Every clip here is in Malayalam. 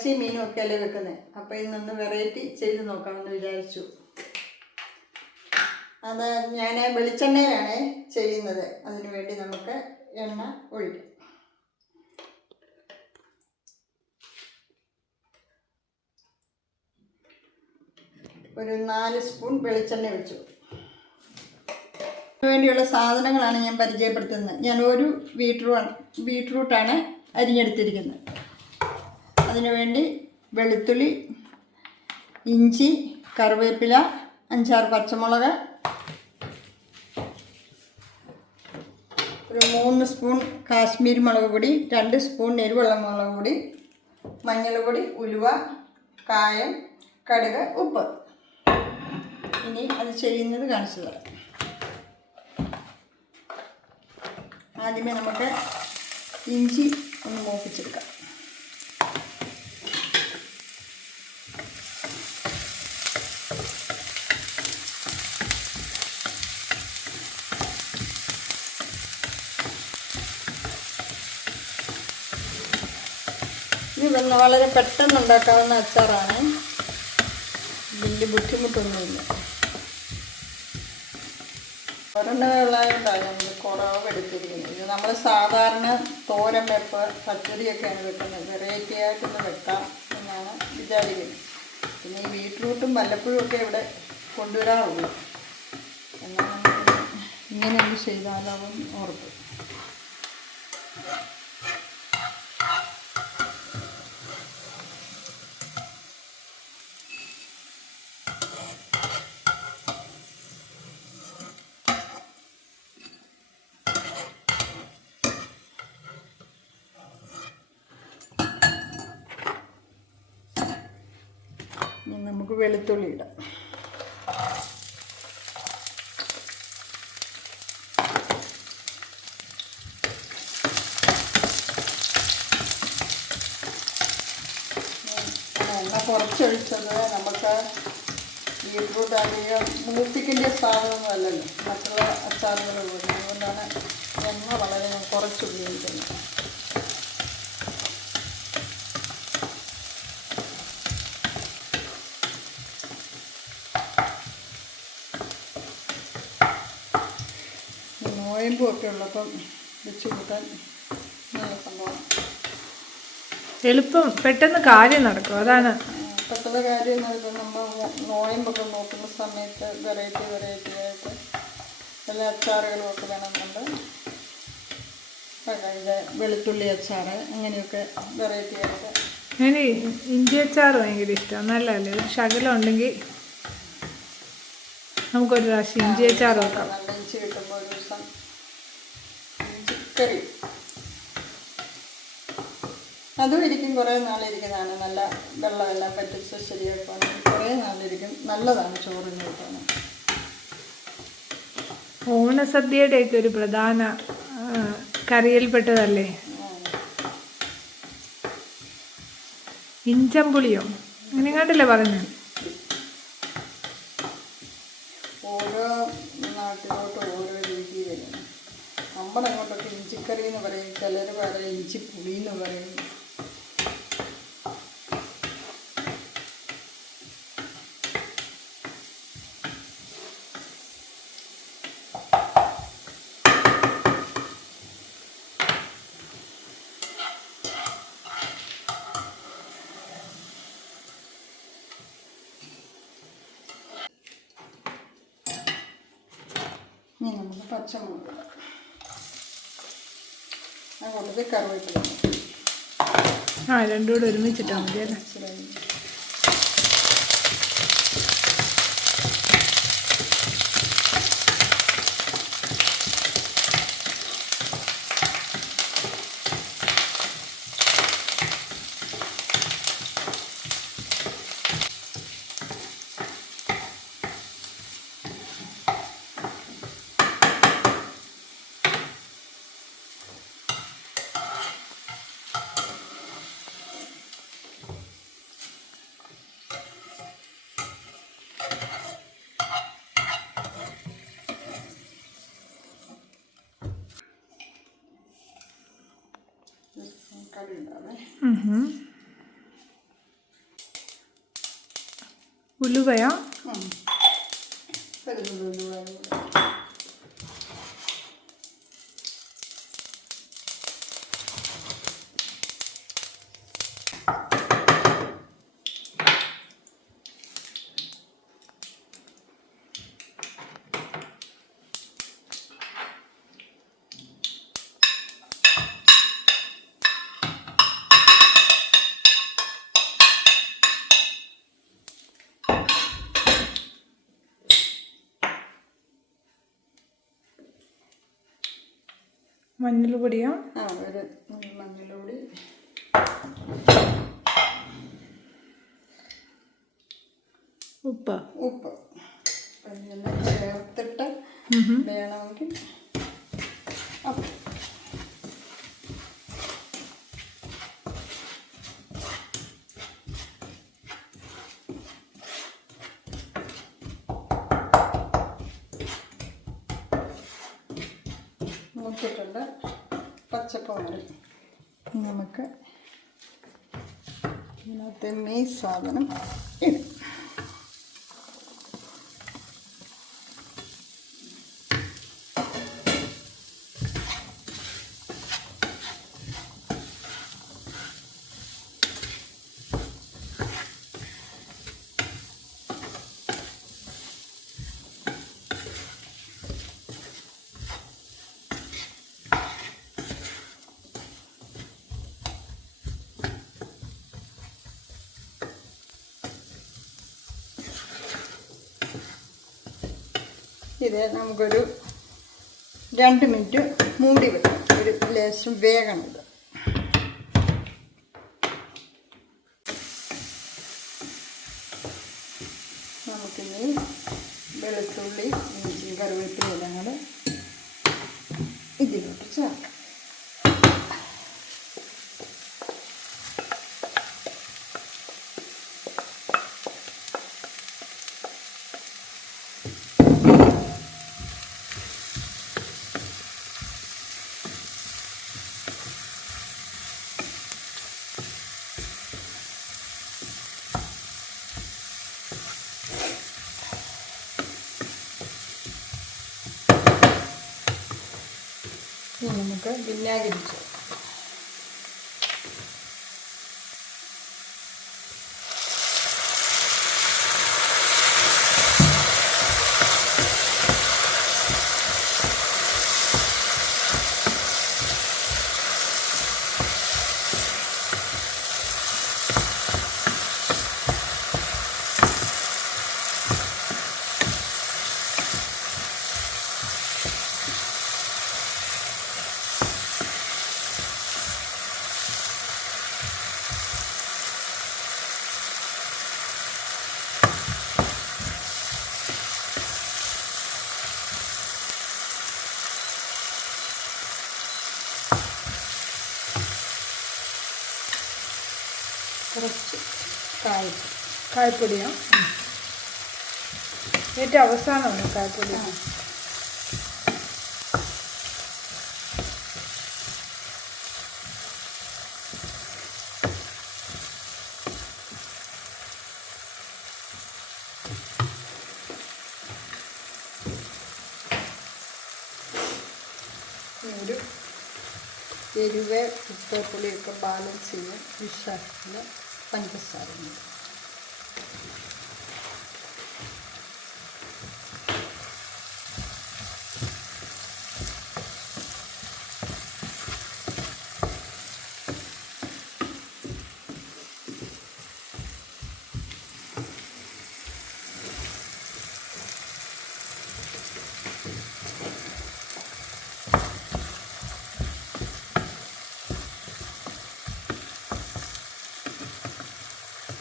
ഇറച്ചി മീനും ഒക്കെ അല്ലേ വെക്കുന്നത്. അപ്പോൾ ഇന്നൊന്ന് വെറൈറ്റി ചെയ്ത് നോക്കാമെന്ന് വിചാരിച്ചു. അത് ഞാൻ വെളിച്ചെണ്ണയിലാണ് ചെയ്യുന്നത്. അതിനു വേണ്ടി നമുക്ക് എണ്ണ ഒഴിക്കാം. ഒരു 4 സ്പൂൺ വെളിച്ചെണ്ണ ഒഴിച്ചു. അതിനു വേണ്ടിയുള്ള സാധനങ്ങളാണ് ഞാൻ പരിചയപ്പെടുത്തുന്നത്. ഞാൻ ഒരു ബീട്രൂട്ടാണ് അരിഞ്ഞെടുത്തിരിക്കുന്നത്. അതിനുവേണ്ടി വെളുത്തുള്ളി, ഇഞ്ചി, കറിവേപ്പില, 5-6 പച്ചമുളക്, ഒരു 3 സ്പൂൺ കാശ്മീരി മുളക് പൊടി, 2 സ്പൂൺ എരിവുള്ള മുളക് പൊടി, മഞ്ഞൾപ്പൊടി, ഉലുവ, കായം, കടുക്, ഉപ്പ്. ഇനി അത് ചെയ്യുന്നത് കാണിച്ചു തരാം. ആദ്യമേ നമുക്ക് ഇഞ്ചി ഒന്ന് മൂപ്പിച്ചെടുക്കാം. ഇത് വളരെ പെട്ടെന്ന് ഉണ്ടാക്കാവുന്ന അച്ചാറാണ്. വലിയ ബുദ്ധിമുട്ടൊന്നുമില്ല. ഒരെണ്ണമുള്ളതുകൊണ്ടാണ് നമ്മൾ കുറവ് എടുത്തിരിക്കുന്നത്. ഇത് നമ്മൾ സാധാരണ തോരൻ വെപ്പ്, പച്ചടിയൊക്കെയാണ് വെക്കുന്നത്. വെറൈറ്റി ആയിട്ടൊന്ന് വെക്കാം എന്നാണ് വിചാരിക്കുന്നത്. പിന്നെ ഈ ബീട്രൂട്ടും വല്ലപ്പോഴും ഒക്കെ ഇവിടെ കൊണ്ടുവരാറുള്ളൂ. എന്നാൽ ഇങ്ങനെ ഒന്ന് ചെയ്താലാവും ഓർത്ത്. നമുക്ക് വെളുത്തുള്ളി ഇടാം. എണ്ണ കുറച്ചൊഴിച്ചത് നമുക്ക് ബീട്രൂട്ട് അധികം മൂപ്പിക്കേണ്ട സാധനമൊന്നും അല്ലല്ലോ മറ്റുള്ള അച്ചാറുകൾ പോലെ. അതുകൊണ്ടാണ് എണ്ണ വളരെ കുറച്ച് ഉപയോഗിക്കുന്നത്. നോയമ്പുമൊക്കെ ഉള്ളപ്പം വെച്ച് കൂട്ടാൻ നല്ല സംഭവം. എളുപ്പം പെട്ടെന്ന് കാര്യം നടക്കും. അതാണ് പെട്ടെന്ന് കാര്യം നടക്കും. നമ്മൾ നോയമ്പൊക്കെ നോക്കുന്ന സമയത്ത് വെറൈറ്റി ആയിട്ട് എല്ലാ അച്ചാറുകളും ഒക്കെ വേണമെന്നുണ്ട്. ഇത് വെളുത്തുള്ളി അച്ചാർ, അങ്ങനെയൊക്കെ വെറൈറ്റി ആയിട്ട്. എനിക്ക് ഇഞ്ചി അച്ചാർ ഭയങ്കര ഇഷ്ടമാണ്. നല്ലതല്ലേ? ഒരു ശകലം ഉണ്ടെങ്കിൽ നമുക്കൊരു പ്രാവശ്യം ഇഞ്ചി അച്ചാർ വെക്കാം. നല്ല ഇഞ്ചി കിട്ടുമ്പോൾ ഒരു ദിവസം ഇഞ്ചിക്കറി അതും ഇരിക്കും. കുറേ നാളിരിക്കുന്നതാണ്. നല്ല വെള്ളമെല്ലാം പറ്റിച്ച് ശരിയാക്കുകയാണെങ്കിൽ കുറേ നാളിരിക്കും. നല്ലതാണ് ചോറിന് കിട്ടാൻ. ഓണസദ്യയുടെയൊക്കെ ഒരു പ്രധാന കറിയിൽപ്പെട്ടതല്ലേ ഇഞ്ചമ്പുളിയോ? അങ്ങനെ കണ്ടല്ലേ പറഞ്ഞു. ഓരോ നാട്ടിലോട്ട് ഓരോ രീതിയിലാണ്. നമ്മളങ്ങോട്ടൊക്കെ ഇഞ്ചിക്കറി എന്ന് പറയും, ചിലർ പറയും ഇഞ്ചിപ്പുളി എന്ന് പറയും. ഇനി നമുക്ക് പച്ചമുളക് അങ്ങോട്ടത് കറിവേപ്പില. രണ്ടും കൂടെ ഒരുമിച്ചിട്ടാൽ മതി അല്ലേ? കറി ഉണ്ടാവേ. ഉലുവയാ? ഒരു തുള്ളി ഉലുവയും കൂടെ. മഞ്ഞൾ പൊടിയാ? ഒരു മഞ്ഞൾപ്പൊടി, ഉപ്പ് ഇങ്ങനെ ചേർത്തിട്ട് വേണമെങ്കിൽ നോക്കിയിട്ടുണ്ട്. പച്ചപ്പ് മാറി നമുക്ക് ഇതിനകത്ത് ഈ സാധനം ഇടും. ഇത് നമുക്കൊരു 2 മിനിറ്റ് മൂടി വെക്കാം. ഒരു ലേശം വേഗം ഇത്. നമുക്കിനി വെളുത്തുള്ളി, ഇഞ്ചി, കറിവേപ്പില എല്ലാം കൂടെ ഇതിലോട്ട് ചേർക്കാം. ഇനി നമുക്ക് വിനാഗിരി ചേർക്കാം. കുറച്ച് കായപ്പൊടിയോ? ഏറ്റവും അവസാനമാണ് കായപ്പൊടി. ഒരു എരിവ്, ഉപ്പ്, പുളിയൊക്കെ ബാലൻസ് ചെയ്യാൻ വിശ്വാസത്തിൽ പഞ്ചസാര.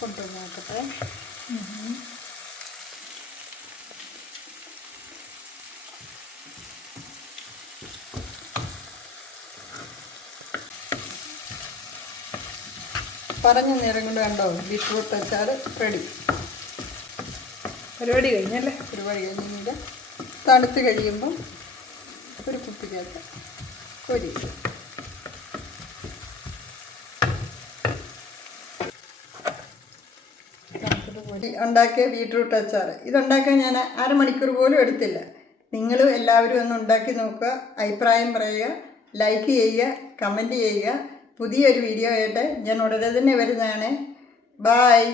കൊണ്ടുവന്ന് നോക്കട്ടെ. പറഞ്ഞ നേരം കൊണ്ട് കണ്ടോ, ബീറ്റ്റൂട്ട് അച്ചാർ റെഡി. പരിപാടി കഴിഞ്ഞല്ലേ? പരിപാടി കഴിഞ്ഞിട്ട് തണുത്ത് കഴിയുമ്പം ഒരു കുപ്പിക്കകത്ത് ഒരു തണുത്തിട്ട് ഉണ്ടാക്കിയ ബീട്രൂട്ട് അച്ചാർ ഇതുണ്ടാക്കാൻ ഞാൻ അരമണിക്കൂർ പോലും എടുത്തില്ല. നിങ്ങളും എല്ലാവരും ഒന്ന് ഉണ്ടാക്കി നോക്കുക, അഭിപ്രായം പറയുക, ലൈക്ക് ചെയ്യുക, കമൻറ്റ് ചെയ്യുക. പുതിയൊരു വീഡിയോ ആയിട്ട് ഞാൻ ഉടനെ തന്നെ വരുന്നതാണ്. ബായ്.